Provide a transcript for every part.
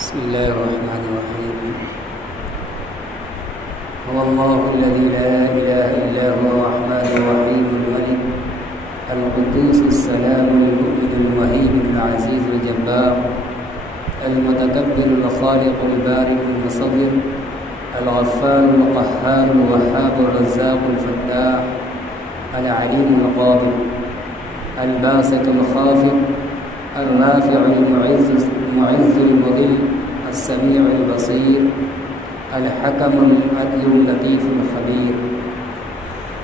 بسم الله الرحمن الرحيم. هو الله الذي لا إله إلا هو الرحمن الرحيم الملك القدوس السلام المؤمن المهيمن العزيز الجبار المتكبر الخالق البارئ المصور الغفار القهار الوهاب الرزاق الفتاح العليم القادر الباسط الخافض الرافع المعز المذل السميع البصير الحكم العدل اللطيف الخبير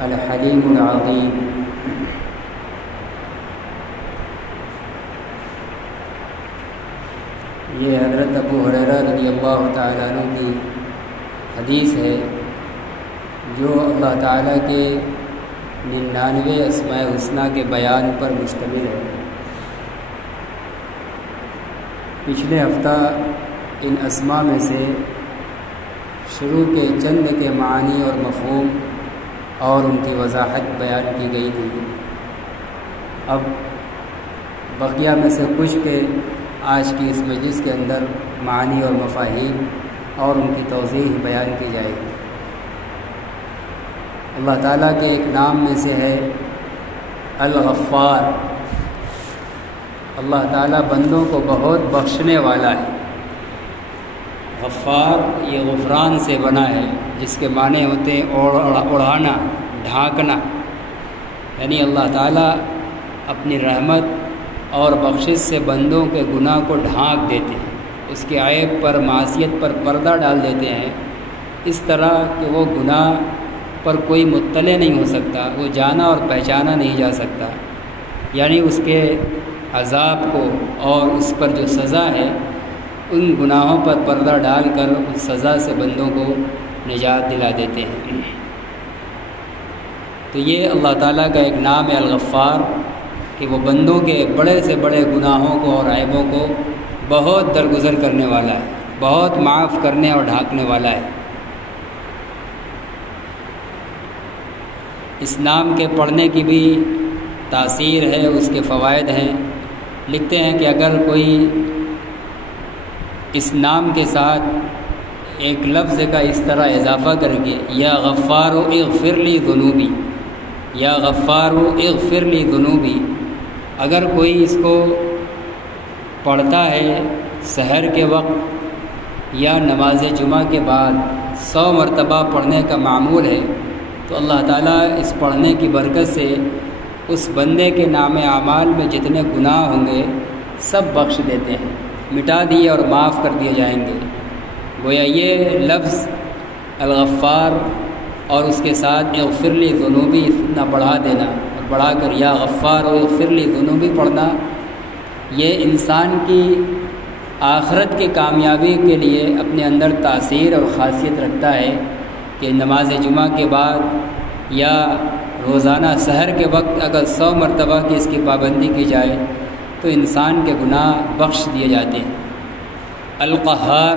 الحليم العظيم. یہ حضرت ابو ہریرہ رضی اللہ تعالیٰ عنہ کی حدیث ہے جو اللہ تعالیٰ کے 99 اسماء الحسنی کے بیان پر مشتمل ہے. پچھلے ہفتہ ان اسماء میں سے شروع کے چند کے معنی اور مفہوم اور ان کی وضاحت بیان کی گئی تھی. اب بقیہ میں سے کچھ کے آج کی اس مجلس کے اندر معنی اور مفاہیم اور ان کی توضیح بیان کی جائے گی. اللہ تعالیٰ کے ایک نام میں سے ہے الغفار. اللہ تعالیٰ بندوں کو بہت بخشنے والا ہے. غفار یہ غفران سے بنا ہے جس کے معنی ہوتے ہیں اڑانا، ڈھانکنا. یعنی اللہ تعالیٰ اپنی رحمت اور بخشش سے بندوں کے گناہ کو ڈھانک دیتے ہیں، اس کے عیب پر، معصیت پر پردہ ڈال دیتے ہیں اس طرح کہ وہ گناہ پر کوئی مطلع نہیں ہو سکتا، وہ جانا اور پہچانا نہیں جا سکتا. یعنی اس کے عذاب کو اور اس پر جو سزا ہے ان گناہوں پر پردہ ڈال کر اس سزا سے بندوں کو نجات دلا دیتے ہیں. تو یہ اللہ تعالیٰ کا ایک نام ہے الغفار کہ وہ بندوں کے بڑے سے بڑے گناہوں کو اور عیبوں کو بہت درگزر کرنے والا ہے، بہت معاف کرنے اور ڈھانکنے والا ہے. اس نام کے پڑھنے کی بھی تاثیر ہے، اس کے فوائد ہیں. لکھتے ہیں کہ اگر کوئی اس نام کے ساتھ ایک لفظ کا اس طرح اضافہ کر کے یا غفار اغفر لی ذنوبی، یا غفار اغفر لی ذنوبی، اگر کوئی اس کو پڑھتا ہے سحر کے وقت یا نماز جمعہ کے بعد 100 مرتبہ پڑھنے کا معمول ہے تو اللہ تعالیٰ اس پڑھنے کی برکت سے اس بندے کے نام اعمال میں جتنے گناہ ہوں گے سب بخش دیتے ہیں، مٹا دیے اور معاف کر دیے جائیں گے. گویا یہ لفظ الغفار اور اس کے ساتھ اغفر لی ذنوبی اتنا بڑھا دینا اور بڑھا کر یا غفار و اغفر لی ذنوبی پڑھنا، یہ انسان کی آخرت کی کامیابی کے لیے اپنے اندر تاثیر اور خاصیت رکھتا ہے کہ نماز جمعہ کے بعد یا روزانہ سحر کے وقت اگر 100 مرتبہ کی اس کی پابندی کی جائے تو انسان کے گناہ بخش دیے جاتے ہیں. القہار،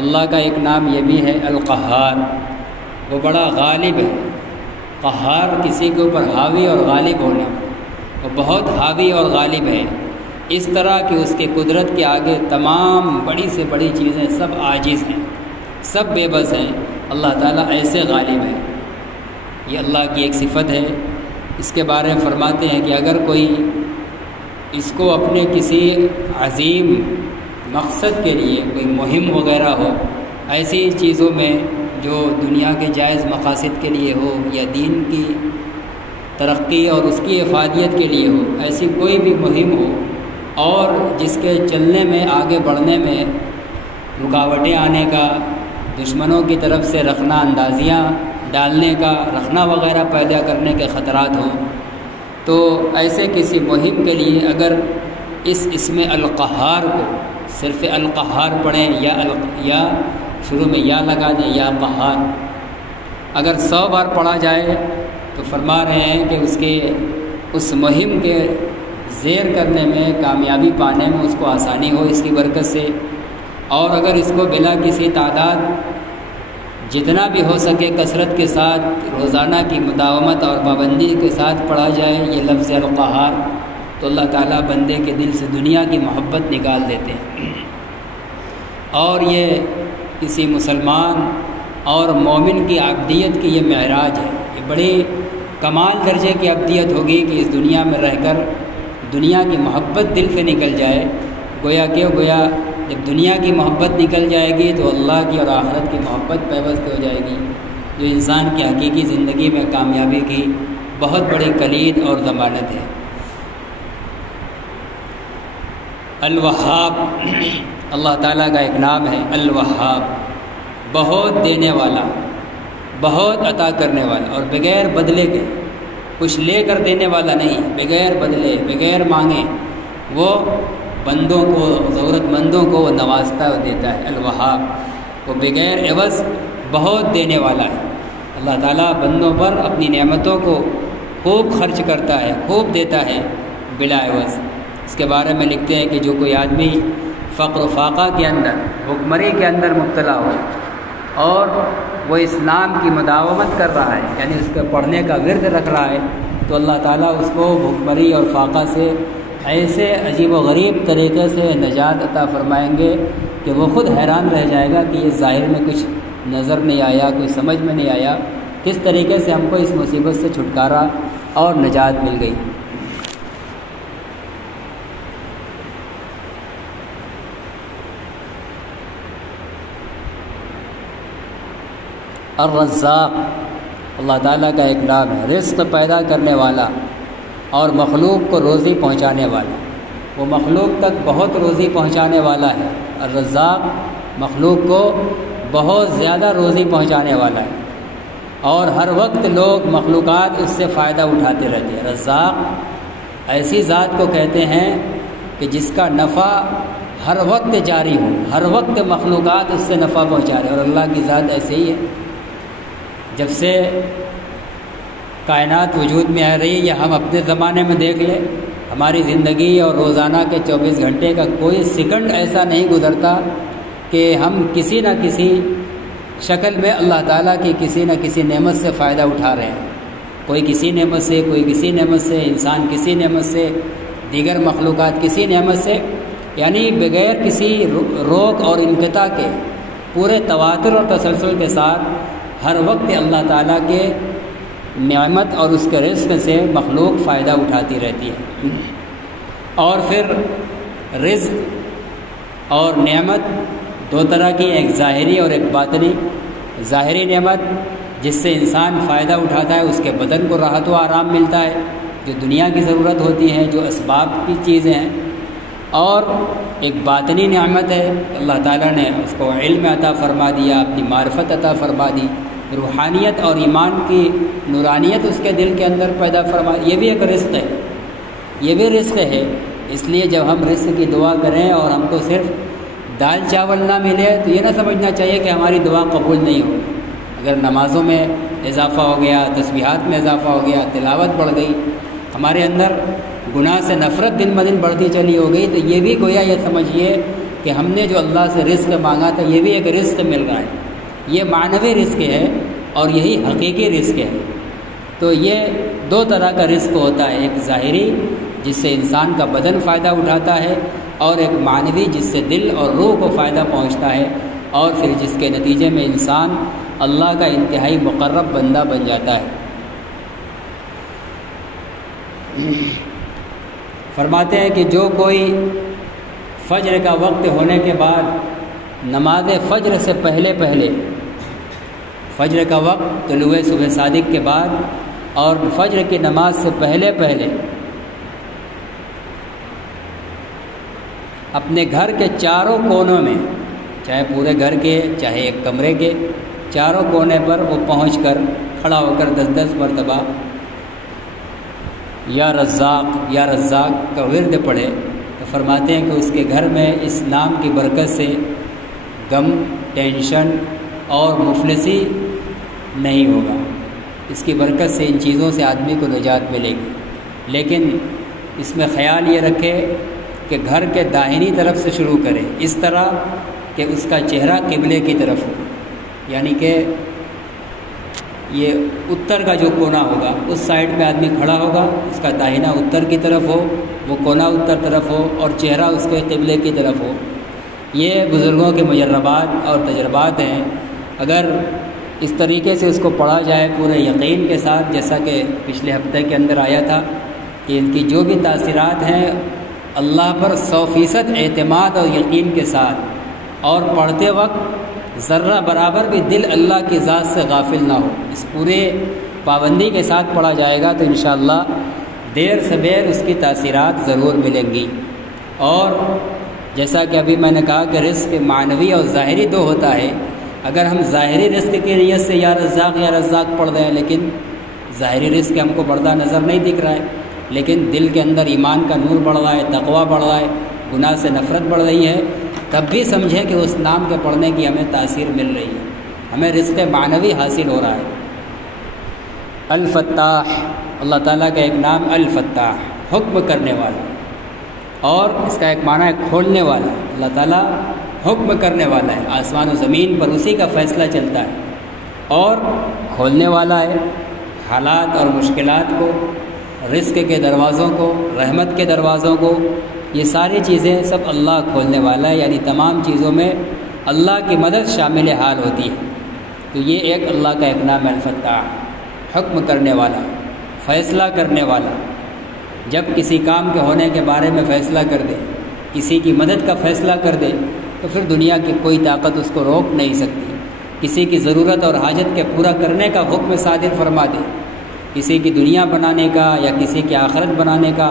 اللہ کا ایک نام یہ بھی ہے القہار، وہ بڑا غالب ہے. قہار کسی کے اوپر حاوی اور غالب ہونا، وہ بہت حاوی اور غالب ہے، اس طرح کہ اس کی قدرت کے آگے تمام بڑی سے بڑی چیزیں سب عاجز ہیں، سب بے بس ہیں. اللہ تعالیٰ ایسے غالب ہے. یہ اللہ کی ایک صفت ہے. اس کے بارے میں فرماتے ہیں کہ اگر کوئی اس کو اپنے کسی عظیم مقصد کے لیے کوئی مہم وغیرہ ہو، ایسی چیزوں میں جو دنیا کے جائز مقاصد کے لیے ہو یا دین کی ترقی اور اس کی افادیت کے لیے ہو، ایسی کوئی بھی مہم ہو اور جس کے چلنے میں، آگے بڑھنے میں رکاوٹیں آنے کا، دشمنوں کی طرف سے رخنہ اندازیاں ڈالنے کا، رخنہ وغیرہ پیدا کرنے کے خطرات ہوں، تو ایسے کسی مہم کے لیے اگر اس اسم القہار کو صرف القہار پڑھیں یا شروع میں یا لگا دیں یا قہار، اگر 100 بار پڑھا جائے تو فرما رہے ہیں کہ اس مہم کے زیر کرنے میں، کامیابی پانے میں اس کو آسانی ہو اس کی برکت سے. اور اگر اس کو بلا کسی تعداد جتنا بھی ہو سکے کثرت کے ساتھ روزانہ کی مداومت اور پابندی کے ساتھ پڑھا جائے یہ لفظ القہار، تو اللہ تعالیٰ بندے کے دل سے دنیا کی محبت نکال دیتے ہیں. اور یہ کسی مسلمان اور مومن کی عبدیت کی یہ معراج ہے، یہ بڑی کمال درجے کی عبدیت ہوگی کہ اس دنیا میں رہ کر دنیا کی محبت دل سے نکل جائے۔ گویا جب دنیا کی محبت نکل جائے گی تو اللہ کی اور آخرت کی محبت پیوست ہو جائے گی، جو انسان کی حقیقی زندگی میں کامیابی کی بہت بڑی کلید اور ضمانت ہے۔ الوہاب اللہ تعالیٰ کا ایک نام ہے، الوہاب، بہت دینے والا، بہت عطا کرنے والا، اور بغیر بدلے کے، کچھ لے کر دینے والا نہیں، بغیر بدلے، بغیر مانگے وہ بندوں کو، ضرورت مندوں کو وہ نوازتا اور دیتا ہے۔ الوہاب، وہ بغیر عوض بہت دینے والا ہے۔ اللہ تعالیٰ بندوں پر اپنی نعمتوں کو خوب خرچ کرتا ہے، خوب دیتا ہے بلا عوض۔ اس کے بارے میں لکھتے ہیں کہ جو کوئی آدمی فقر و فاقہ کے اندر، بھوکمری کے اندر مبتلا ہو اور وہ اسلام کی مداومت کر رہا ہے، یعنی اس کے پڑھنے کا ورد رکھ رہا ہے، تو اللہ تعالیٰ اس کو بھوکمری اور فاقہ سے ایسے عجیب و غریب طریقے سے نجات عطا فرمائیں گے کہ وہ خود حیران رہ جائے گا کہ یہ ظاہر میں کچھ نظر نہیں آیا، کوئی سمجھ میں نہیں آیا، کس طریقے سے ہم کو اس مصیبت سے چھٹکارا اور نجات مل گئی۔ الرزاق اللہ تعالیٰ کا ایک نام ہے، رزق پیدا کرنے والا اور مخلوق کو روزی پہنچانے والا، وہ مخلوق تک بہت روزی پہنچانے والا ہے۔ الرزاق مخلوق کو بہت زیادہ روزی پہنچانے والا ہے، اور ہر وقت لوگ مخلوقات اس سے فائدہ اٹھاتے رہتے ہیں۔ رزاق ایسی ذات کو کہتے ہیں کہ جس کا نفع ہر وقت جاری ہو، ہر وقت مخلوقات اس سے نفع پہنچا رہے، اور اللہ کی ذات ایسے ہی ہے۔ جب سے کائنات وجود میں آ رہی ہے، یا ہم اپنے زمانے میں دیکھ لیں، ہماری زندگی اور روزانہ کے 24 گھنٹے کا کوئی سیکنڈ ایسا نہیں گزرتا کہ ہم کسی نہ کسی شکل میں اللہ تعالیٰ کی کسی نہ کسی نعمت سے فائدہ اٹھا رہے ہیں۔ کوئی کسی نعمت سے، کوئی کسی نعمت سے، انسان کسی نعمت سے، دیگر مخلوقات کسی نعمت سے، یعنی بغیر کسی روک اور انقطاع کے پورے تواتر اور تسلسل کے ساتھ ہر وقت اللہ تعالیٰ کے نعمت اور اس کے رزق سے مخلوق فائدہ اٹھاتی رہتی ہے۔ اور پھر رزق اور نعمت دو طرح کی، ایک ظاہری اور ایک باطنی۔ ظاہری نعمت جس سے انسان فائدہ اٹھاتا ہے، اس کے بدن کو راحت و آرام ملتا ہے، جو دنیا کی ضرورت ہوتی ہے، جو اسباب کی چیزیں ہیں۔ اور ایک باطنی نعمت ہے، اللہ تعالیٰ نے اس کو علم عطا فرما دیا، اپنی معرفت عطا فرما دی، روحانیت اور ایمان کی نورانیت اس کے دل کے اندر پیدا فرما، یہ بھی ایک رزق ہے، یہ بھی رزق ہے۔ اس لیے جب ہم رزق کی دعا کریں اور ہم کو صرف دال چاول نہ ملے تو یہ نہ سمجھنا چاہیے کہ ہماری دعا قبول نہیں ہوگی۔ اگر نمازوں میں اضافہ ہو گیا، تسبیحات میں اضافہ ہو گیا، تلاوت بڑھ گئی، ہمارے اندر گناہ سے نفرت دن بدن بڑھتی چلی ہو گئی، تو یہ بھی گویا یہ سمجھیے کہ ہم نے جو اللہ سے رزق مانگا تھا، یہ بھی ایک رزق مل رہا ہے، یہ معنوی رزق ہے اور یہی حقیقی رزق ہے۔ تو یہ دو طرح کا رزق ہوتا ہے، ایک ظاہری جس سے انسان کا بدن فائدہ اٹھاتا ہے، اور ایک معنوی جس سے دل اور روح کو فائدہ پہنچتا ہے، اور پھر جس کے نتیجے میں انسان اللہ کا انتہائی مقرب بندہ بن جاتا ہے۔ فرماتے ہیں کہ جو کوئی فجر کا وقت ہونے کے بعد نماز فجر سے پہلے فجر کا وقت طلوع صبح صادق کے بعد اور فجر کی نماز سے پہلے اپنے گھر کے چاروں کونوں میں، چاہے پورے گھر کے، چاہے ایک کمرے کے چاروں کونے پر وہ پہنچ کر کھڑا ہو کر 10 مرتبہ یا رزاق کا ورد پڑھے، تو فرماتے ہیں کہ اس کے گھر میں اس نام کی برکت سے غم، ٹینشن اور مفلسی نہیں ہوگا۔ اس کی برکت سے ان چیزوں سے آدمی کو نجات ملے گی۔ لیکن اس میں خیال یہ رکھے کہ گھر کے داہنی طرف سے شروع کرے، اس طرح کہ اس کا چہرہ قبلے کی طرف ہو، یعنی کہ یہ اتر کا جو کونا ہوگا اس سائڈ میں آدمی کھڑا ہوگا، اس کا داہنا اتر کی طرف ہو، وہ کونا اتر طرف ہو اور چہرہ اس کے قبلے کی طرف ہو۔ یہ بزرگوں کے مجربات اور تجربات ہیں۔ اگر اس طریقے سے اس کو پڑھا جائے پورے یقین کے ساتھ، جیسا کہ پچھلے ہفتے کے اندر آیا تھا کہ ان کی جو بھی تاثیرات ہیں اللہ پر 100% اعتماد اور یقین کے ساتھ، اور پڑھتے وقت ذرہ برابر بھی دل اللہ کی ذات سے غافل نہ ہو، اس پورے پابندی کے ساتھ پڑھا جائے گا تو انشاءاللہ دیر سے دیر اس کی تاثیرات ضرور ملیں گی۔ اور جیسا کہ ابھی میں نے کہا کہ رزق معنوی اور ظاہری دو ہوتا ہے۔ اگر ہم ظاہری رزق کی نیت سے یا رزاق پڑھ رہے ہیں، لیکن ظاہری رزق ہم کو بڑھتا نظر نہیں دکھ رہا ہے، لیکن دل کے اندر ایمان کا نور بڑھ رہا ہے، تقویٰ بڑھ رہا ہے، گناہ سے نفرت بڑھ رہی ہے، تب بھی سمجھیں کہ اس نام کے پڑھنے کی ہمیں تاثیر مل رہی ہے، ہمیں رزق معنوی حاصل ہو رہا ہے۔ الفتاح، اللہ تعالیٰ کا ایک نام الفتاح، حکم کرنے والا، اور اس کا ایک معنی ہے کھولنے والا۔ اللہ تعالیٰ حکم کرنے والا ہے، آسمان و زمین پر اسی کا فیصلہ چلتا ہے، اور کھولنے والا ہے حالات اور مشکلات کو، رزق کے دروازوں کو، رحمت کے دروازوں کو، یہ ساری چیزیں سب اللہ کھولنے والا ہے، یعنی تمام چیزوں میں اللہ کی مدد شامل حال ہوتی ہے۔ تو یہ ایک اللہ کا ایک نام ہے الفتاح، حکم کرنے والا، فیصلہ کرنے والا۔ جب کسی کام کے ہونے کے بارے میں فیصلہ کر دے، کسی کی مدد کا فیصلہ کر دے، تو پھر دنیا کی کوئی طاقت اس کو روک نہیں سکتی۔ کسی کی ضرورت اور حاجت کے پورا کرنے کا حکم صادر فرما دے، کسی کی دنیا بنانے کا یا کسی کی آخرت بنانے کا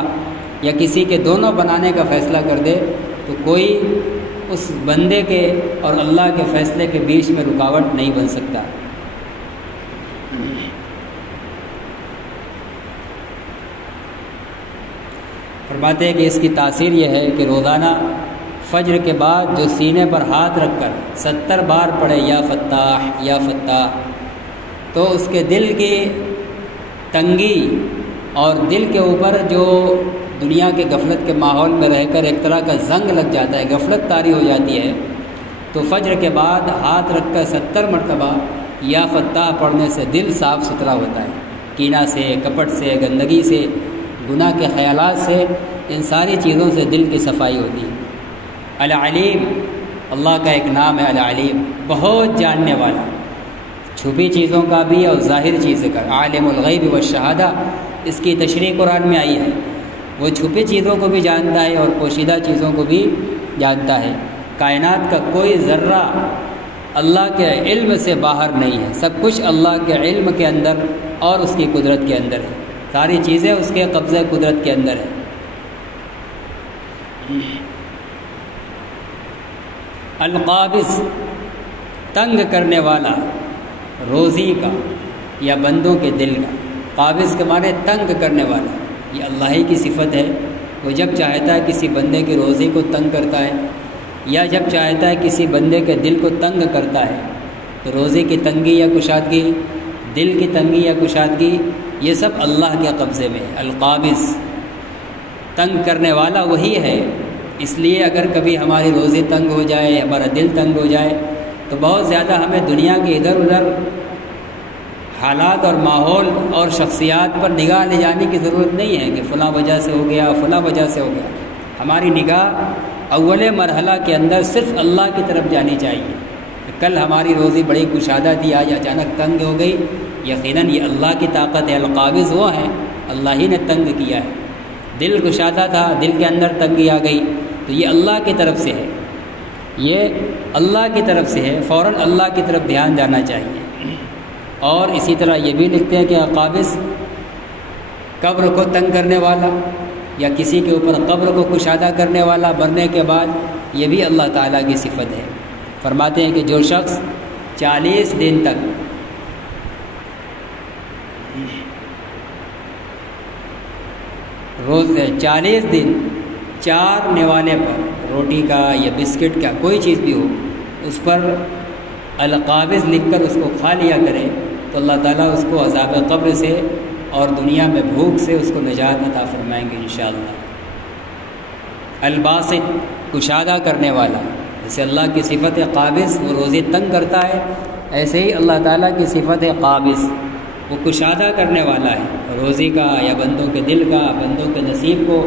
یا کسی کے دونوں بنانے کا فیصلہ کر دے، تو کوئی اس بندے کے اور اللہ کے فیصلے کے بیچ میں رکاوٹ نہیں بن سکتا۔ فرماتے ہیں کہ اس کی تاثیر یہ ہے کہ روزانہ فجر کے بعد جو سینے پر ہاتھ رکھ کر 70 بار پڑھے یا فتاح یا فتاح، تو اس کے دل کی تنگی اور دل کے اوپر جو دنیا کے غفلت کے ماحول میں رہ کر ایک طرح کا زنگ لگ جاتا ہے، غفلت طاری ہو جاتی ہے، تو فجر کے بعد ہاتھ رکھ کر 70 مرتبہ یا فتاح پڑھنے سے دل صاف ستھرا ہوتا ہے، کینہ سے، کپٹ سے، گندگی سے، گناہ کے خیالات سے، ان ساری چیزوں سے دل کی صفائی ہوتی ہے۔ العلیم، اللہ کا ایک نام ہے العلیم، بہت جاننے والا، چھپی چیزوں کا بھی اور ظاہر چیزوں کا، عالم الغیب والشہادہ، اس کی تشریح قرآن میں آئی ہے۔ وہ چھپی چیزوں کو بھی جانتا ہے اور پوشیدہ چیزوں کو بھی جانتا ہے۔ کائنات کا کوئی ذرہ اللہ کے علم سے باہر نہیں ہے، سب کچھ اللہ کے علم کے اندر اور اس کی قدرت کے اندر ہے، ساری چیزیں اس کے قبضے قدرت کے اندر ہے۔ القابض، تنگ کرنے والا، روزی کا یا بندوں کے دل کا۔ قابض کے معنی تنگ کرنے والا، یہ اللہ ہی کی صفت ہے۔ وہ جب چاہتا ہے کسی بندے کی روزی کو تنگ کرتا ہے، یا جب چاہتا ہے کسی بندے کے دل کو تنگ کرتا ہے، تو روزی کی تنگی یا کشادگی، دل کی تنگی یا کشادگی، یہ سب اللہ کے قبضے میں ہے۔ القابض، تنگ کرنے والا وہی ہے۔ اس لیے اگر کبھی ہماری روزی تنگ ہو جائے، ہمارا دل تنگ ہو جائے، تو بہت زیادہ ہمیں دنیا کے ادھر ادھر حالات اور ماحول اور شخصیات پر نگاہ لے جانے کی ضرورت نہیں ہے کہ فلاں وجہ سے ہو گیا، فلاں وجہ سے ہو گیا۔ ہماری نگاہ اول مرحلہ کے اندر صرف اللہ کی طرف جانی چاہیے۔ کل ہماری روزی بڑی کشادہ تھی، آج اچانک تنگ ہو گئی، یقیناً یہ اللہ کی طاقت ہے۔ القابض وہ ہیں، اللہ ہی نے تنگ کیا ہے۔ دل کشادہ تھا، دل کے اندر تنگی آ گئی، تو یہ اللہ کی طرف سے ہے، یہ اللہ کی طرف سے ہے، فوراً اللہ کی طرف دھیان جانا چاہیے۔ اور اسی طرح یہ بھی لکھتے ہیں کہ قابض، قبر کو تنگ کرنے والا یا کسی کے اوپر قبر کو کشادہ کرنے والا مرنے کے بعد، یہ بھی اللہ تعالیٰ کی صفت ہے۔ فرماتے ہیں کہ جو شخص 40 دن تک روز 40 دن 4 نوالے پر، روٹی کا یا بسکٹ کا کوئی چیز بھی ہو، اس پر القابض لکھ کر اس کو کھا لیا کرے، تو اللہ تعالیٰ اس کو عذاب قبر سے اور دنیا میں بھوک سے اس کو نجات عطا فرمائیں گے انشاءاللہ۔ الباسط، کشادہ کرنے والا، جیسے اللہ کی صفت ہے قابض، وہ روزی تنگ کرتا ہے، ایسے ہی اللہ تعالیٰ کی صفت ہے قابض، وہ کشادہ کرنے والا ہے، روزی کا یا بندوں کے دل کا، بندوں کے نصیب کو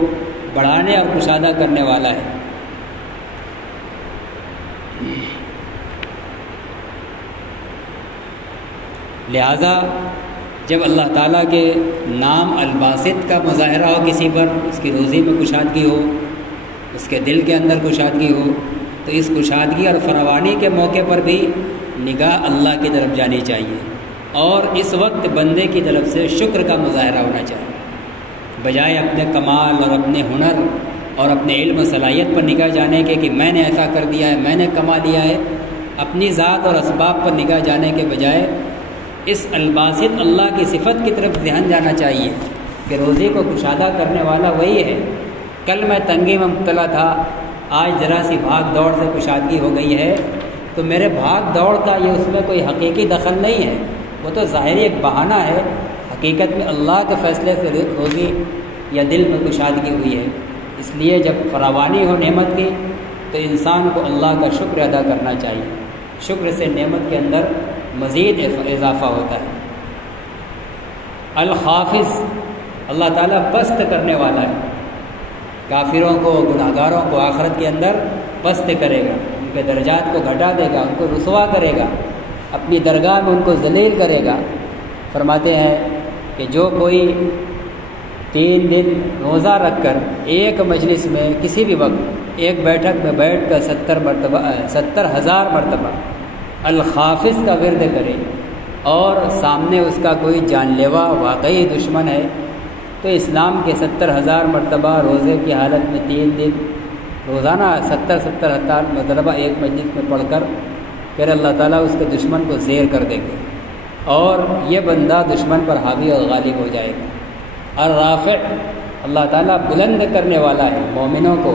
بڑھانے اور کشادہ کرنے والا ہے۔ لہذا جب اللہ تعالیٰ کے نام الباسط کا مظاہرہ ہو کسی پر، اس کی روزی میں کشادگی ہو، اس کے دل کے اندر کشادگی ہو، تو اس کشادگی اور فراوانی کے موقع پر بھی نگاہ اللہ کی طرف جانی چاہیے، اور اس وقت بندے کی طرف سے شکر کا مظاہرہ ہونا چاہیے، بجائے اپنے کمال اور اپنے ہنر اور اپنے علم و صلاحیت پر نگاہ جانے کے کہ میں نے ایسا کر دیا ہے، میں نے کما لیا ہے، اپنی ذات اور اسباب پر نگاہ جانے کے بجائے اس الباسط اللہ کی صفت کی طرف دھیان جانا چاہیے کہ روزی کو کشادہ کرنے والا وہی ہے۔ کل میں تنگی میں مبتلا تھا، آج ذرا سی بھاگ دوڑ سے کشادگی ہو گئی ہے، تو میرے بھاگ دوڑ کا یہ اس میں کوئی حقیقی دخل نہیں ہے، وہ تو ظاہری ایک بہانہ ہے، حقیقت میں اللہ کے فیصلے سے روزی یا دل میں کشادگی ہوئی ہے۔ اس لیے جب فراوانی ہو نعمت کی تو انسان کو اللہ کا شکر ادا کرنا چاہیے، شکر سے نعمت کے اندر مزید اضافہ ہوتا ہے۔ الخافض، اللہ تعالیٰ پست کرنے والا ہے، کافروں کو، گناہگاروں کو آخرت کے اندر پست کرے گا، ان کے درجات کو گھٹا دے گا، ان کو رسوا کرے گا، اپنی درگاہ میں ان کو ذلیل کرے گا۔ فرماتے ہیں کہ جو کوئی 3 دن روزہ رکھ کر ایک مجلس میں کسی بھی وقت ایک بیٹھک میں بیٹھ کر 70,000 مرتبہ الخافض کا ورد کرے اور سامنے اس کا کوئی جان لیوا واقعی دشمن ہے، تو اسلام کے 70,000 مرتبہ روزے کی حالت میں 3 دن روزانہ 70,000 مرتبہ ایک مجلس میں پڑھ کر پھر اللہ تعالیٰ اس کے دشمن کو زیر کر دیں گے اور یہ بندہ دشمن پر حاوی اور غالب ہو جائے گا۔ الرافع، اللہ تعالیٰ بلند کرنے والا ہے مومنوں کو،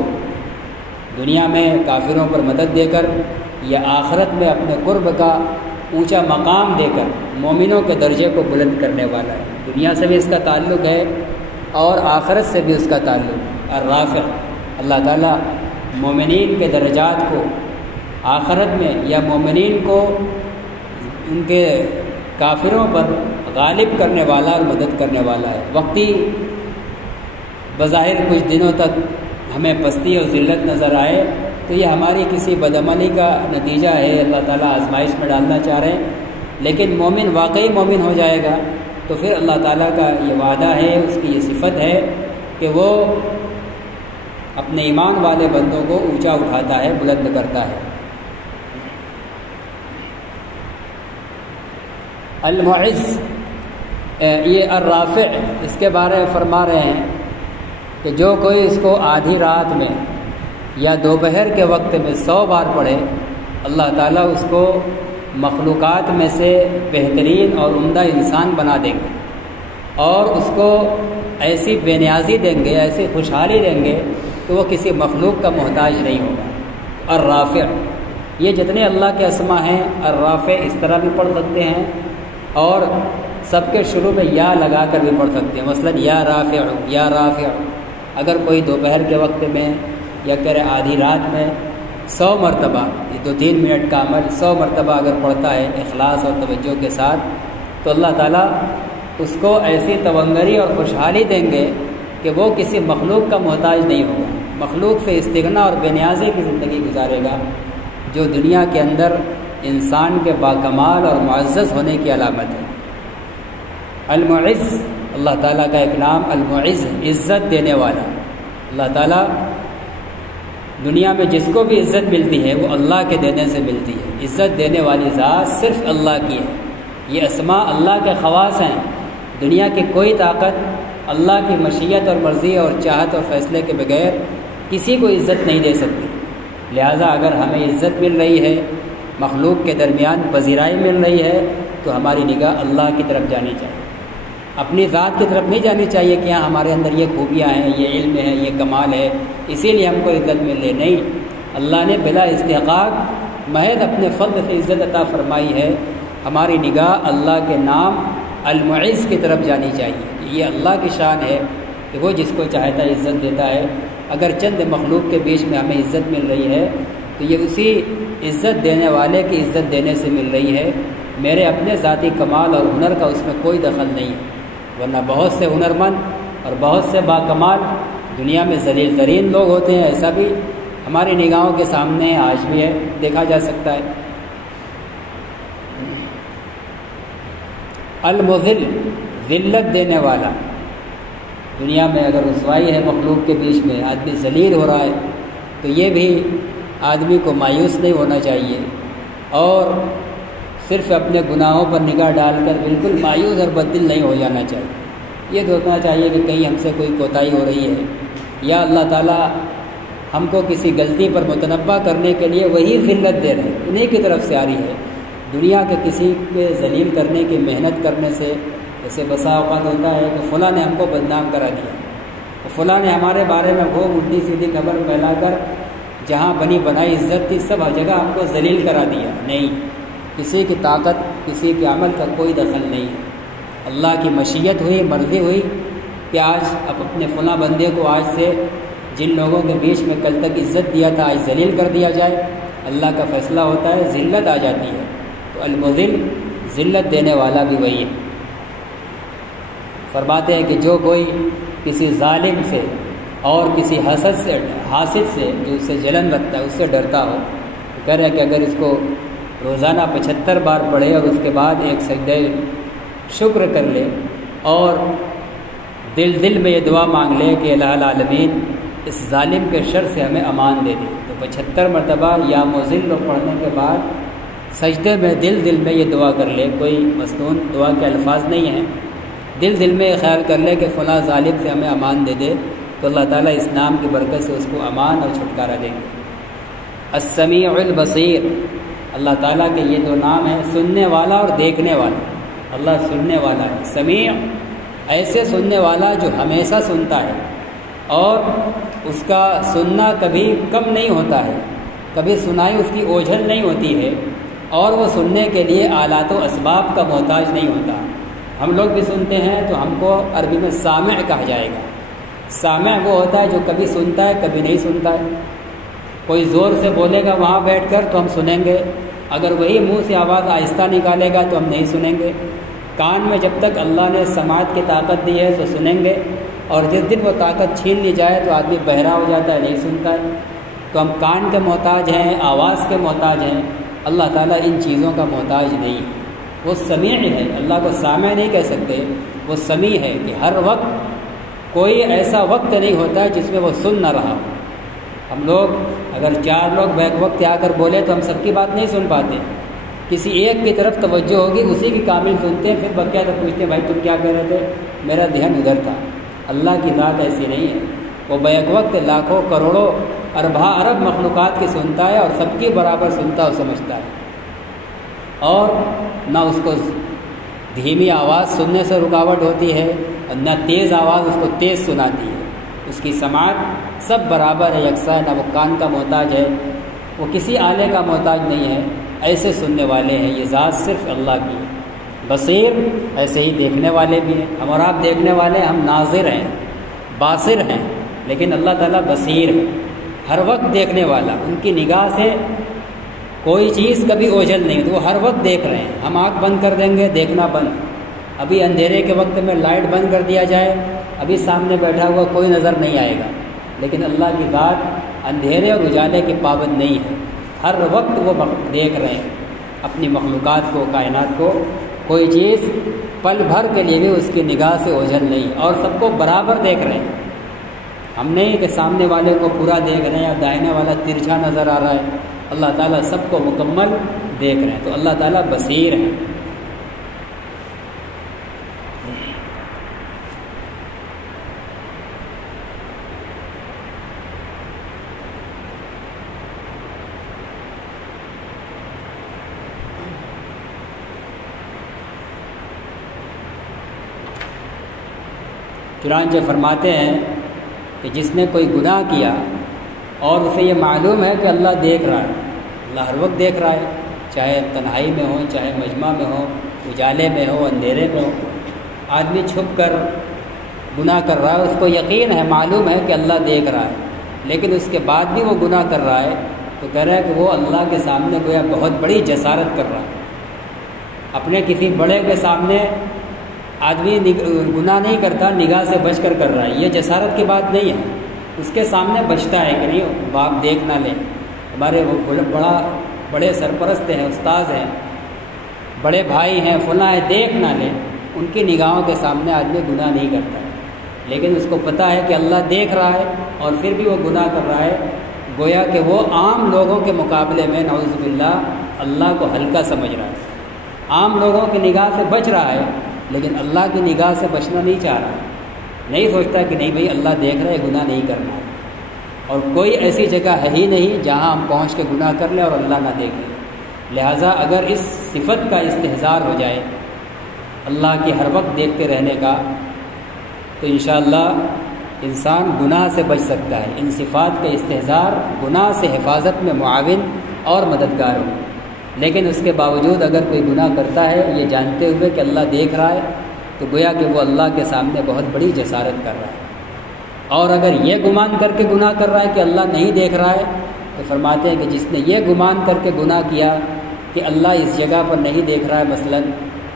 دنیا میں کافروں پر مدد دے کر یا آخرت میں اپنے قرب کا اونچا مقام دے کر مومنوں کے درجے کو بلند کرنے والا ہے، دنیا سے بھی اس کا تعلق ہے اور آخرت سے بھی اس کا تعلق ہے۔ الرافع، اللہ تعالیٰ مومنین کے درجات کو آخرت میں یا مومنین کو ان کے کافروں پر غالب کرنے والا اور مدد کرنے والا ہے۔ وقتی بظاہر کچھ دنوں تک ہمیں پستی اور ذلت نظر آئے تو یہ ہماری کسی بدعملی کا نتیجہ ہے، اللہ تعالیٰ آزمائش میں ڈالنا چاہ رہے ہیں، لیکن مومن واقعی مومن ہو جائے گا تو پھر اللہ تعالیٰ کا یہ وعدہ ہے، اس کی یہ صفت ہے کہ وہ اپنے ایمان والے بندوں کو اونچا اٹھاتا ہے، بلند کرتا ہے۔ المعز، یہ الرافع، اس کے بارے میں فرما رہے ہیں کہ جو کوئی اس کو آدھی رات میں یا دوپہر کے وقت میں 100 بار پڑھے، اللہ تعالیٰ اس کو مخلوقات میں سے بہترین اور عمدہ انسان بنا دیں گے اور اس کو ایسی بے نیازی دیں گے، ایسی خوشحالی دیں گے کہ وہ کسی مخلوق کا محتاج نہیں ہوگا۔ الرافع، یہ جتنے اللہ کے اسما ہیں، الرافع اس طرح بھی پڑھ سکتے ہیں اور سب کے شروع میں یا لگا کر بھی پڑھ سکتے ہیں، مثلا یا رافع، یا رافع۔ اگر کوئی دوپہر کے وقت میں یا کرے آدھی رات میں 100 مرتبہ، یہ 2-3 منٹ کا عمل 100 مرتبہ اگر پڑھتا ہے اخلاص اور توجہ کے ساتھ، تو اللہ تعالیٰ اس کو ایسی تونگری اور خوشحالی دیں گے کہ وہ کسی مخلوق کا محتاج نہیں ہوگا، مخلوق سے استغنا اور بے نیازی کی زندگی گزارے گا، جو دنیا کے اندر انسان کے باکمال اور معزز ہونے کی علامت ہے۔ المعز، اللہ تعالیٰ کا ایک نام المعز، عزت دینے والا۔ اللہ تعالیٰ دنیا میں جس کو بھی عزت ملتی ہے وہ اللہ کے دینے سے ملتی ہے، عزت دینے والی ذات صرف اللہ کی ہے، یہ اسماء اللہ کے خواص ہیں، دنیا کی کوئی طاقت اللہ کی مشیت اور مرضی اور چاہت اور فیصلے کے بغیر کسی کو عزت نہیں دے سکتی۔ لہٰذا اگر ہمیں عزت مل رہی ہے، مخلوق کے درمیان پذیرائی مل رہی ہے، تو ہماری نگاہ اللہ کی طرف جانی چاہیے، اپنی ذات کی طرف نہیں جانی چاہیے کہ ہاں ہمارے اندر یہ خوبیاں ہیں، یہ علم ہے، یہ کمال ہے، اسی لیے ہم کو عزت مل رہی۔ نہیں، اللہ نے بلا استحقاق محض اپنے فضل سے عزت عطا فرمائی ہے۔ ہماری نگاہ اللہ کے نام المعز کی طرف جانی چاہیے، یہ اللہ کی شان ہے کہ وہ جس کو چاہتا ہے عزت دیتا ہے۔ اگر چند مخلوق کے بیچ میں ہمیں عزت مل رہی ہے تو یہ اسی عزت دینے والے کی عزت دینے سے مل رہی ہے، میرے اپنے ذاتی کمال اور ہنر کا اس میں کوئی دخل نہیں ہے، ورنہ بہت سے ہنرمند اور بہت سے باکمال دنیا میں ذلیل ترین لوگ ہوتے ہیں، ایسا بھی ہماری نگاہوں کے سامنے آج بھی ہے، دیکھا جا سکتا ہے۔ المذل، ذلت دینے والا، دنیا میں اگر رسوائی ہے مخلوق کے بیچ میں، آدمی ذلیل ہو رہا ہے، تو یہ بھی آدمی کو مایوس نہیں ہونا چاہیے اور صرف اپنے گناہوں پر نگاہ ڈال کر بالکل مایوس اور بددل نہیں ہو جانا چاہیے۔ یہ سوچنا چاہیے کہ کہیں ہم سے کوئی کوتاہی ہو رہی ہے، یا اللہ تعالیٰ ہم کو کسی غلطی پر متنبہ کرنے کے لیے وہی ذلت دے رہے ہیں، انہیں کی طرف سے آ رہی ہے۔ دنیا کے کسی کے ذلیل کرنے کی محنت کرنے سے، جیسے بسا اوقات ہوتا ہے کہ فلاں نے ہم کو بدنام کرا دیا، فلاں نے ہمارے بارے میں وہ الٹی سیدھی خبر پھیلا کر جہاں بنی بنائی عزت تھی سب جگہ ہم کو ذلیل کرا دیا۔ نہیں، کسی کی طاقت، کسی کے عمل کا کوئی دخل نہیں ہے۔ اللہ کی مشیت ہوئی، مرضی ہوئی کہ آج اب اپنے فلاں بندے کو آج سے جن لوگوں کے بیچ میں کل تک عزت دیا تھا آج ذلیل کر دیا جائے۔ اللہ کا فیصلہ ہوتا ہے، ذلت آ جاتی ہے۔ تو المذل، ذلت دینے والا بھی وہی ہے۔ فرماتے ہیں کہ جو کوئی کسی ظالم سے اور کسی حاسد سے جو اس سے جلن رکھتا ہے، اس سے ڈرتا ہو، کہہ رہے کہ اگر اس کو روزانہ 75 بار پڑھے اور اس کے بعد ایک سجدہ شکر کر لے اور دل میں یہ دعا مانگ لے کہ الہ العالمین اس ظالم کے شر سے ہمیں امان دے دے، تو 75 مرتبہ یا مذل پڑھنے کے بعد سجدے میں دل میں یہ دعا کر لے، کوئی مصنون دعا کے الفاظ نہیں ہیں، دل میں یہ خیال کر لے کہ فلاں ظالم سے ہمیں امان دے دے، تو اللہ تعالیٰ اس نام کی برکت سے اس کو امان اور چھٹکارا دیں گے۔ السمیع البصیر، اللہ تعالیٰ کے یہ دو نام ہیں، سننے والا اور دیکھنے والا۔ اللہ سننے والا ہے، سمیع ایسے سننے والا جو ہمیشہ سنتا ہے اور اس کا سننا کبھی کم نہیں ہوتا ہے، کبھی سنائی اس کی اوجھل نہیں ہوتی ہے، اور وہ سننے کے لیے آلات و اسباب کا محتاج نہیں ہوتا۔ ہم لوگ بھی سنتے ہیں تو ہم کو عربی میں سامع کہا جائے گا۔ سامع وہ ہوتا ہے جو کبھی سنتا ہے کبھی نہیں سنتا ہے۔ کوئی زور سے بولے گا وہاں بیٹھ کر تو ہم سنیں گے، اگر وہی منہ سے آواز آہستہ نکالے گا تو ہم نہیں سنیں گے۔ کان میں جب تک اللہ نے سماعت کی طاقت دی ہے تو سنیں گے، اور جس دن وہ طاقت چھین لی جائے تو آدمی بہرا ہو جاتا ہے، نہیں سنتا ہے۔ تو ہم کان کے محتاج ہیں، آواز کے محتاج ہیں، اللہ تعالیٰ ان چیزوں کا محتاج نہیں ہے۔ وہ سمیع ہے، اللہ کو سامع نہیں کہہ سکتے، وہ سمیع ہے کہ ہر وقت کوئی ایسا وقت نہیں ہوتا ہے جس میں وہ سن نہ رہا ہو۔ ہم لوگ اگر 4 لوگ بیک وقت آ کر بولے تو ہم سب کی بات نہیں سن پاتے، کسی ایک کی طرف توجہ ہوگی، اسی کی کامل سنتے ہیں، پھر بقیہ تو پوچھتے ہیں بھائی تم کیا کہہ رہے تھے، میرا دھیان ادھر تھا۔ اللہ کی ذات ایسی نہیں ہے، وہ بیک وقت لاکھوں کروڑوں ارباں ارب مخلوقات کی سنتا ہے اور سب کی برابر سنتا اور سمجھتا ہے، اور نہ اس کو دھیمی آواز سننے سے رکاوٹ ہوتی ہے اور نہ تیز آواز اس کو تیز سناتی ہے۔ اس کی سماعت سب برابر ہے، یکساں، نہ وہ کان کا محتاج ہے، وہ کسی آلے کا محتاج نہیں ہے، ایسے سننے والے ہیں۔ یہ ذات صرف اللہ کی ہے۔ بصیر، ایسے ہی دیکھنے والے بھی ہیں۔ ہم اور آپ دیکھنے والے، ہم ناظر ہیں، باصر ہیں، لیکن اللہ تعالیٰ بصیر ہے، ہر وقت دیکھنے والا۔ ان کی نگاہ سے کوئی چیز کبھی اوجھل نہیں، تو وہ ہر وقت دیکھ رہے ہیں۔ ہم آنکھ بند کر دیں گے، دیکھنا بند۔ ابھی اندھیرے کے وقت میں لائٹ بند کر دیا جائے، ابھی سامنے بیٹھا ہوا کوئی نظر نہیں آئے گا، لیکن اللہ کی ذات اندھیرے اور اجالے کی پابند نہیں ہے، ہر وقت وہ دیکھ رہے ہیں اپنی مخلوقات کو، کائنات کو۔ کوئی چیز پل بھر کے لیے بھی اس کی نگاہ سے اوجھل نہیں، اور سب کو برابر دیکھ رہے ہیں۔ ہم نہیں کہ سامنے والے کو پورا دیکھ رہے ہیں یا دائنے والا ترچھا نظر آ رہا ہے، اللہ تعالیٰ سب کو مکمل دیکھ رہے ہیں، تو اللہ تعالیٰ بصیر ہے۔ چنانچہ فرماتے ہیں کہ جس نے کوئی گناہ کیا اور اسے یہ معلوم ہے کہ اللہ دیکھ رہا ہے، اللہ ہر وقت دیکھ رہا ہے، چاہے تنہائی میں ہو، چاہے مجمع میں ہو، اجالے میں ہو، اندھیرے میں ہو، آدمی چھپ کر گناہ کر رہا ہے، اس کو یقین ہے، معلوم ہے کہ اللہ دیکھ رہا ہے، لیکن اس کے بعد بھی وہ گناہ کر رہا ہے، تو کہہ رہا ہے کہ وہ اللہ کے سامنے گویا بہت بڑی جسارت کر رہا ہے۔ اپنے کسی بڑے کے سامنے آدمی گناہ نہیں کرتا، نگاہ سے بچ کر رہا ہے، یہ جسارت کی بات نہیں ہے۔ اس کے سامنے بچتا ہے کہ نہیں باپ دیکھ نہ لے، ہمارے وہ بڑے سرپرست ہیں، استاذ ہیں، بڑے بھائی ہیں، فلاں ہے، دیکھ نہ لے، ان کی نگاہوں کے سامنے آدمی گناہ نہیں کرتا ہے، لیکن اس کو پتہ ہے کہ اللہ دیکھ رہا ہے اور پھر بھی وہ گناہ کر رہا ہے، گویا کہ وہ عام لوگوں کے مقابلے میں نعوذ باللہ اللہ کو ہلکا سمجھ رہا ہے، عام لوگوں کی نگاہ سے بچ رہا ہے لیکن اللہ کی نگاہ سے بچنا نہیں چاہ رہا، نہیں سوچتا کہ نہیں بھائی اللہ دیکھ رہا ہے، گناہ نہیں کرنا ہے، اور کوئی ایسی جگہ ہے ہی نہیں جہاں ہم پہنچ کے گناہ کر لیں اور اللہ نہ دیکھ لیں۔ لہٰذا اگر اس صفت کا استحضار ہو جائے اللہ کی ہر وقت دیکھتے رہنے کا، تو انشاءاللہ انسان گناہ سے بچ سکتا ہے۔ ان صفات کا استحضار گناہ سے حفاظت میں معاون اور مددگار ہو، لیکن اس کے باوجود اگر کوئی گناہ کرتا ہے یہ جانتے ہوئے کہ اللہ دیکھ رہا ہے تو گویا کہ وہ اللہ کے سامنے بہت بڑی جسارت کر رہا ہے، اور اگر یہ گمان کر کے گناہ کر رہا ہے کہ اللہ نہیں دیکھ رہا ہے تو فرماتے ہیں کہ جس نے یہ گمان کر کے گناہ کیا کہ اللہ اس جگہ پر نہیں دیکھ رہا ہے مثلاً،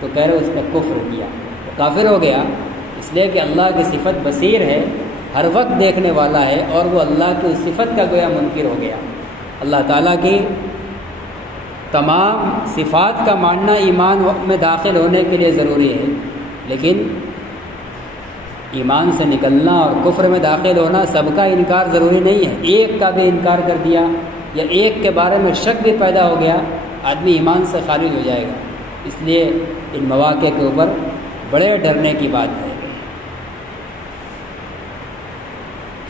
تو کہہ رہے اس نے کفر کیا، وہ کافر ہو گیا، اس لیے کہ اللہ کی صفت بصیر ہے، ہر وقت دیکھنے والا ہے، اور وہ اللہ کی صفت کا گویا منکر ہو گیا۔ اللہ تعالیٰ کی تمام صفات کا ماننا ایمان میں داخل ہونے کے لیے ضروری ہے، لیکن ایمان سے نکلنا اور کفر میں داخل ہونا سب کا انکار ضروری نہیں ہے۔ ایک کا بھی انکار کر دیا یا ایک کے بارے میں شک بھی پیدا ہو گیا، آدمی ایمان سے خارج ہو جائے گا۔ اس لیے ان مواقع کے اوپر بڑے ڈرنے کی بات ہے۔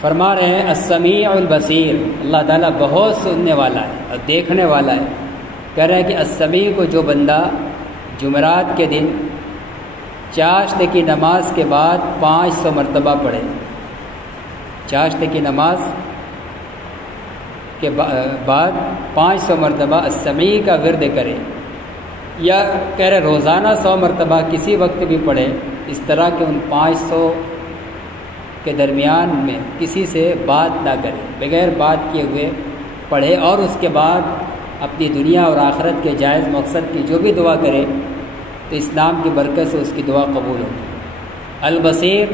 فرما رہے ہیں السمیع البصیر، اللہ تعالیٰ بہت سننے والا ہے اور دیکھنے والا ہے۔ کہہ رہے ہیں کہ السمیع کو جو بندہ جمعرات کے دن چاشت کی نماز کے بعد 500 مرتبہ پڑھے، چاشت کی نماز کے بعد 500 مرتبہ السمیع کا ورد کرے، یا کہہ رہے روزانہ 100 مرتبہ کسی وقت بھی پڑھے، اس طرح کہ ان 500 کے درمیان میں کسی سے بات نہ کرے، بغیر بات کیے ہوئے پڑھے، اور اس کے بعد اپنی دنیا اور آخرت کے جائز مقصد کی جو بھی دعا کرے تو اسلام کی برکت سے اس کی دعا قبول ہوگی۔ البصیر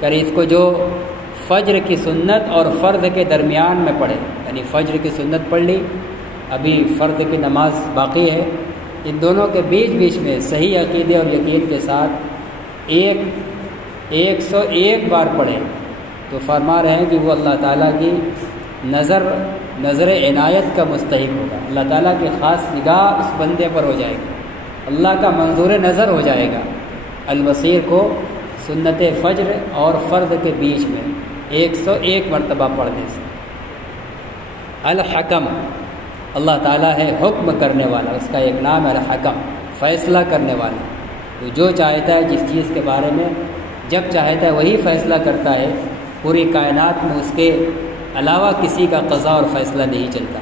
کرے اس کو جو فجر کی سنت اور فرض کے درمیان میں پڑھے، یعنی فجر کی سنت پڑھ لی، ابھی فرض کی نماز باقی ہے، ان دونوں کے بیچ میں صحیح عقیدے اور یقین کے ساتھ 101 بار پڑھیں تو فرما رہے ہیں کہ وہ اللہ تعالیٰ کی نظر عنایت کا مستحق ہوگا، اللہ تعالیٰ کی خاص نگاہ اس بندے پر ہو جائے گی، اللہ کا منظور نظر ہو جائے گا۔ البصیر کو سنت فجر اور فرض کے بیچ میں 101 مرتبہ پڑھنے سے۔ الحکم، اللہ تعالیٰ ہے حکم کرنے والا، اس کا ایک نام ہے الحکم، فیصلہ کرنے والا، وہ جو چاہتا ہے جس چیز کے بارے میں جب چاہتا ہے وہی فیصلہ کرتا ہے، پوری کائنات میں اس کے علاوہ کسی کا قضا اور فیصلہ نہیں چلتا۔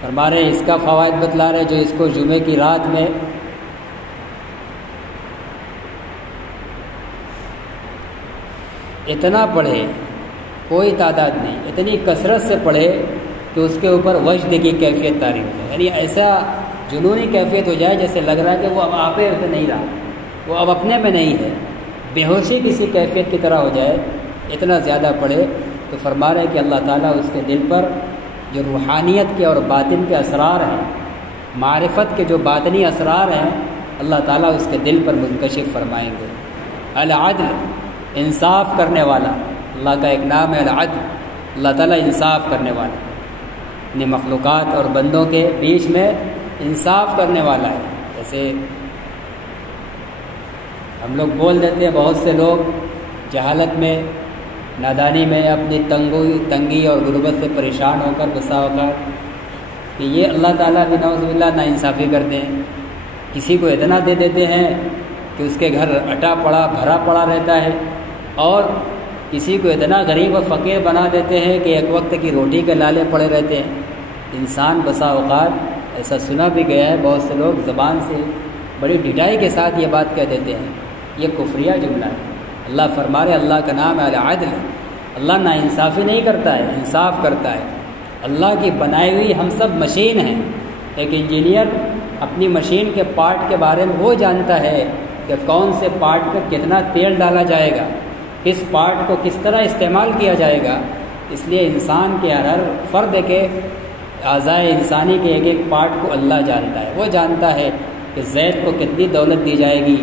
فرما رہے اس کا فوائد بتلا رہے جو اس کو جمعے کی رات میں اتنا پڑھے، کوئی تعداد نہیں، اتنی کثرت سے پڑھے کہ اس کے اوپر وجد کی کیفیت طاری ہو جائے، یعنی ایسا جنونی کیفیت ہو جائے جیسے لگ رہا ہے کہ وہ اب آپے سے نہیں رہا، وہ اب اپنے میں نہیں ہے، بے ہوشی کسی کیفیت کی طرح ہو جائے، اتنا زیادہ پڑھے تو فرما رہے کہ اللہ تعالیٰ اس کے دل پر جو روحانیت کے اور باطن کے اسرار ہیں، معرفت کے جو باطنی اسرار ہیں، اللہ تعالیٰ اس کے دل پر منکشف فرمائیں گے۔ العدل، انصاف کرنے والا، اللہ کا ایک نام ہے العدل، اللہ تعالیٰ انصاف کرنے والا، اپنی مخلوقات اور بندوں کے بیچ میں انصاف کرنے والا ہے۔ جیسے ہم لوگ بول دیتے ہیں، بہت سے لوگ جہالت میں، نادانی میں، اپنی تنگی اور غربت سے پریشان ہو کر بسا اوقات کہ یہ اللہ تعالیٰ بھی نعوذ باللہ ناانصافی کرتے ہیں، کسی کو اتنا دے دیتے ہیں کہ اس کے گھر اٹا پڑا بھرا پڑا رہتا ہے، اور کسی کو اتنا غریب و فقیر بنا دیتے ہیں کہ ایک وقت کی روٹی کے لالے پڑے رہتے ہیں۔ انسان بسا اوقات ایسا سنا بھی گیا ہے، بہت سے لوگ زبان سے بڑی ڈٹائی کے ساتھ یہ بات کہہ دیتے ہیں، یہ کفریہ جملہ ہے۔ اللہ فرما رہے اللہ کا نام ہے العدل، اللہ ناانصافی نہیں کرتا ہے، انصاف کرتا ہے۔ اللہ کی بنائی ہوئی ہم سب مشین ہیں، ایک انجینئر اپنی مشین کے پارٹ کے بارے میں وہ جانتا ہے کہ کون سے پارٹ پہ کتنا تیل ڈالا جائے گا، کس پارٹ کو کس طرح استعمال کیا جائے گا، اس لیے انسان کے ہر فرد کے اعضائے انسانی کے ایک ایک پارٹ کو اللہ جانتا ہے۔ وہ جانتا ہے کہ زید کو کتنی دولت دی جائے گی،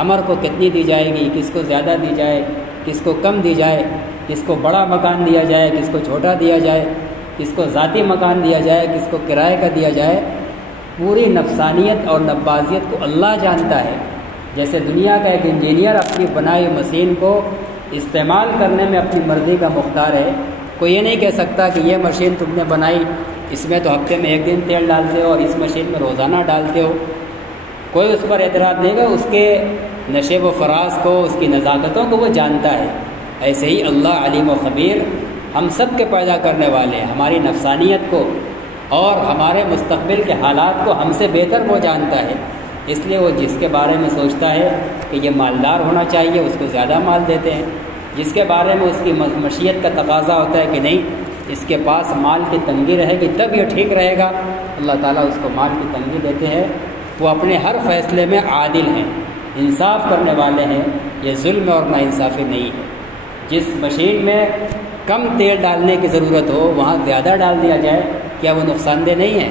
عمر کو کتنی دی جائے گی، کس کو زیادہ دی جائے، کس کو کم دی جائے، کس کو بڑا مکان دیا جائے، کس کو چھوٹا دیا جائے، کس کو ذاتی مکان دیا جائے، کس کو کرائے کا دیا جائے۔ پوری نفسانیت اور نبازیت کو اللہ جانتا ہے۔ جیسے دنیا کا ایک انجینئر اپنی بنائی مشین کو استعمال کرنے میں اپنی مرضی کا مختار ہے، کوئی یہ نہیں کہہ سکتا کہ یہ مشین تم نے بنائی، اس میں تو ہفتے میں ایک دن تیل ڈالتے ہو اور اس مشین میں روزانہ ڈالتے ہو، کوئی اس پر اعتراض نہیں گا۔ اس کے نشیب و فراز کو، اس کی نزاکتوں کو وہ جانتا ہے۔ ایسے ہی اللہ علیم و خبیر ہم سب کے پیدا کرنے والے ہیں، ہماری نفسانیت کو اور ہمارے مستقبل کے حالات کو ہم سے بہتر وہ جانتا ہے۔ اس لیے وہ جس کے بارے میں سوچتا ہے کہ یہ مالدار ہونا چاہیے، اس کو زیادہ مال دیتے ہیں۔ جس کے بارے میں اس کی مشیت کا تقاضا ہوتا ہے کہ نہیں اس کے پاس مال کی تنگی رہے گی تب یہ ٹھیک رہے گا، اللہ تعالیٰ اس کو مال کی تنگی دیتے ہیں۔ وہ اپنے ہر فیصلے میں عادل ہیں، انصاف کرنے والے ہیں، یہ ظلم اور ناانصافی نہیں ہے۔ جس مشین میں کم تیل ڈالنے کی ضرورت ہو وہاں زیادہ ڈال دیا جائے، کیا وہ نقصان دہ نہیں ہے؟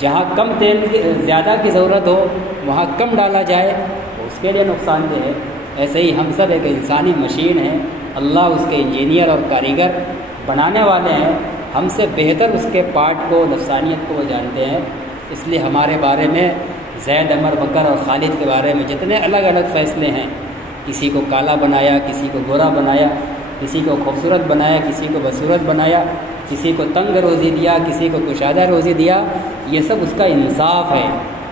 جہاں کم تیل زیادہ کی ضرورت ہو وہاں کم ڈالا جائے تو اس کے لیے نقصان دہ ہے۔ ایسے ہی ہم سب ایک انسانی مشین ہیں، اللہ اس کے انجینئر اور کاریگر بنانے والے ہیں، ہم سے بہتر اس کے پارٹ کو، نفسانیت کو وہ جانتے ہیں۔ اس لیے ہمارے بارے میں زید، عمر، بکر اور خالد کے بارے میں جتنے الگ الگ فیصلے ہیں، کسی کو کالا بنایا، کسی کو گورا بنایا، کسی کو خوبصورت بنایا، کسی کو بدصورت بنایا، کسی کو تنگ روزی دیا، کسی کو کشادہ روزی دیا، یہ سب اس کا انصاف ہے،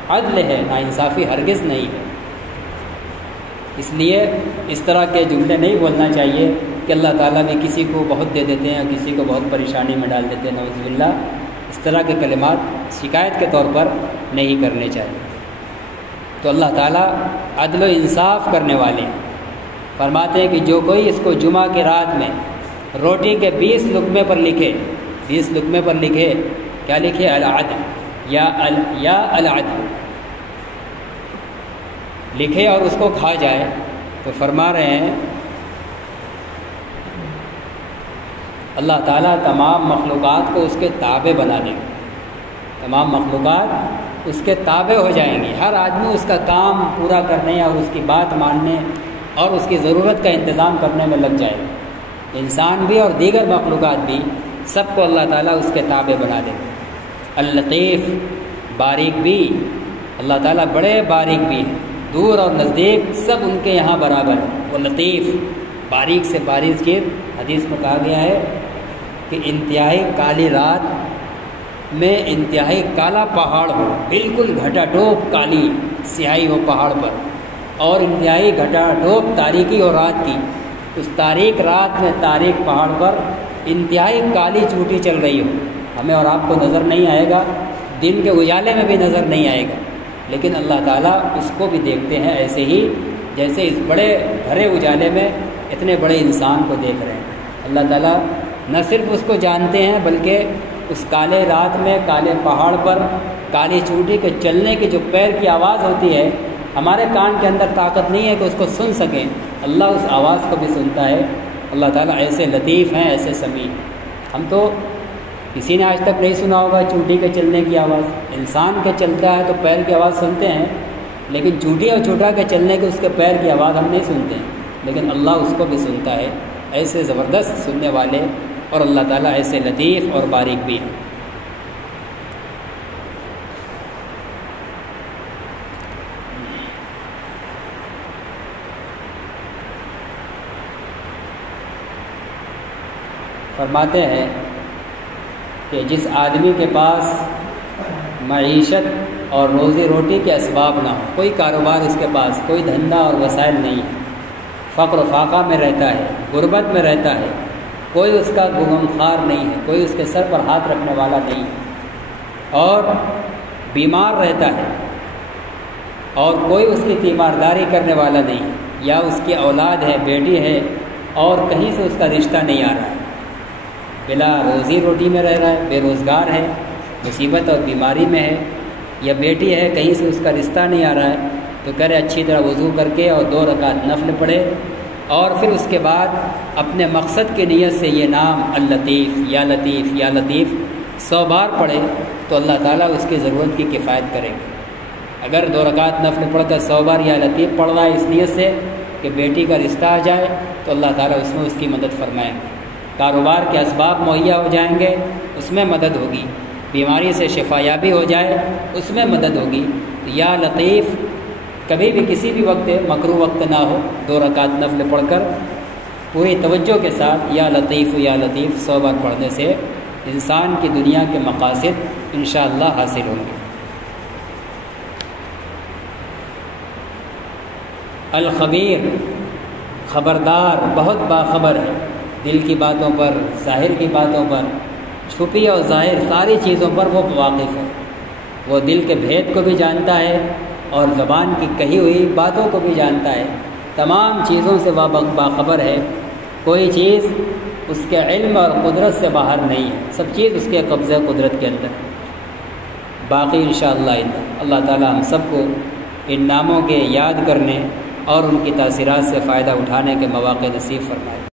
عدل ہے، ناانصافی ہرگز نہیں ہے۔ اس لیے اس طرح کے جملے نہیں بولنا چاہیے کہ اللہ تعالیٰ بھی کسی کو بہت دے دیتے ہیں، کسی کو بہت پریشانی میں ڈال دیتے ہیں، نعوذ باللہ۔ اس طرح کے کلمات شکایت کے طور پر نہیں کرنے چاہیے۔ تو اللہ تعالیٰ عدل و انصاف کرنے والے ہیں۔ فرماتے ہیں کہ جو کوئی اس کو جمعہ کی رات میں روٹی کے 20 لقمے پر لکھے، 20 لقمے پر لکھے، کیا لکھے؟ العدل یا العدل لکھے اور اس کو کھا جائے، تو فرما رہے ہیں اللہ تعالیٰ تمام مخلوقات کو اس کے تابع بنا دے گا، تمام مخلوقات اس کے تابع ہو جائیں گی۔ ہر آدمی اس کا کام پورا کرنے اور اس کی بات ماننے اور اس کی ضرورت کا انتظام کرنے میں لگ جائے گا۔ انسان بھی اور دیگر مخلوقات بھی، سب کو اللہ تعالیٰ اس کے تابع بنا دے گا۔ اللطیف، باریک بھی، اللہ تعالیٰ بڑے باریک بھی ہیں، دور اور نزدیک سب ان کے یہاں برابر ہے۔ وہ لطیف، باریک سے باریک چیز، حدیث میں کہا گیا ہے کہ انتہائی کالی رات میں انتہائی کالا پہاڑ ہو، بالکل گھٹا ڈوب کالی سیاہی ہو پہاڑ پر، اور انتہائی گھٹا ڈوب تاریکی ہو رات کی، اس تاریک رات میں تاریک پہاڑ پر انتہائی کالی چوٹی چل رہی ہو، ہمیں اور آپ کو نظر نہیں آئے گا، دن کے اجالے میں بھی نظر نہیں آئے گا، لیکن اللہ تعالیٰ اس کو بھی دیکھتے ہیں، ایسے ہی جیسے اس بڑے بھرے اجالے میں اتنے بڑے انسان کو دیکھ رہے ہیں۔ اللہ تعالیٰ نہ صرف اس کو جانتے ہیں بلکہ اس کالے رات میں کالے پہاڑ پر کالی چوٹی کے چلنے کی جو پیر کی آواز ہوتی ہے، ہمارے کان کے اندر طاقت نہیں ہے کہ اس کو سن سکیں، اللہ اس آواز کو بھی سنتا ہے۔ اللہ تعالیٰ ایسے لطیف ہیں، ایسے سمیع ہیں۔ ہم تو کسی نے آج تک نہیں سنا ہوگا چونٹی کے چلنے کی آواز، انسان کے چلتا ہے تو پیر کی آواز سنتے ہیں، لیکن چونٹی اور چوٹا کے چلنے کے اس کے پیر کی آواز ہم نہیں سنتے ہیں، لیکن اللہ اس کو بھی سنتا ہے۔ ایسے زبردست سننے والے اور اللہ تعالیٰ ایسے لطیف اور باریک بھی ہیں۔ فرماتے ہیں کہ جس آدمی کے پاس معیشت اور روزی روٹی کے اسباب نہ ہو، کوئی کاروبار اس کے پاس، کوئی دھندا اور وسائل نہیں ہے، فقر و فاقہ میں رہتا ہے، غربت میں رہتا ہے، کوئی اس کا غمخوار نہیں ہے، کوئی اس کے سر پر ہاتھ رکھنے والا نہیں ہے، اور بیمار رہتا ہے اور کوئی اس کی تیمارداری کرنے والا نہیں ہے، یا اس کی اولاد ہے، بیٹی ہے، اور کہیں سے اس کا رشتہ نہیں آ رہا ہے، بلا روزی روٹی میں رہ رہا ہے، بے روزگار ہے، مصیبت اور بیماری میں ہے، یا بیٹی ہے کہیں سے اس کا رشتہ نہیں آ رہا ہے، تو کرے اچھی طرح وضو کر کے اور 2 رکعت نفل پڑھے اور پھر اس کے بعد اپنے مقصد کی نیت سے یہ نام اللطیف یا لطیف یا لطیف 100 بار پڑھے تو اللہ تعالیٰ اس کی ضرورت کی کفایت کرے گا۔ اگر 2 رکعت نفل پڑھ کر 100 بار یا لطیف پڑھ رہا ہے اس نیت سے کہ بیٹی کا رشتہ آ جائے تو اللہ تعالیٰ اس میں اس کی مدد فرمائیں گے، کاروبار کے اسباب مہیا ہو جائیں گے اس میں مدد ہوگی، بیماری سے شفا یابی ہو جائے اس میں مدد ہوگی۔ یا لطیف کبھی بھی کسی بھی وقت مکروہ وقت نہ ہو، 2 رکعت نفل پڑھ کر پوری توجہ کے ساتھ یا لطیف 100 بار پڑھنے سے انسان کی دنیا کے مقاصد انشاءاللہ حاصل ہوں گے۔ الخبیر خبردار، بہت باخبر ہے، دل کی باتوں پر، ظاہر کی باتوں پر، چھپی اور ظاہر ساری چیزوں پر وہ واقف ہے۔ وہ دل کے بھید کو بھی جانتا ہے اور زبان کی کہی ہوئی باتوں کو بھی جانتا ہے، تمام چیزوں سے وہ باخبر ہے، کوئی چیز اس کے علم اور قدرت سے باہر نہیں ہے، سب چیز اس کے قبضہ قدرت کے اندر۔ باقی انشاءاللہ اللہ تعالی ہم سب کو ان ناموں کے یاد کرنے اور ان کی تاثیرات سے فائدہ اٹھانے کے مواقع نصیب فرمائے۔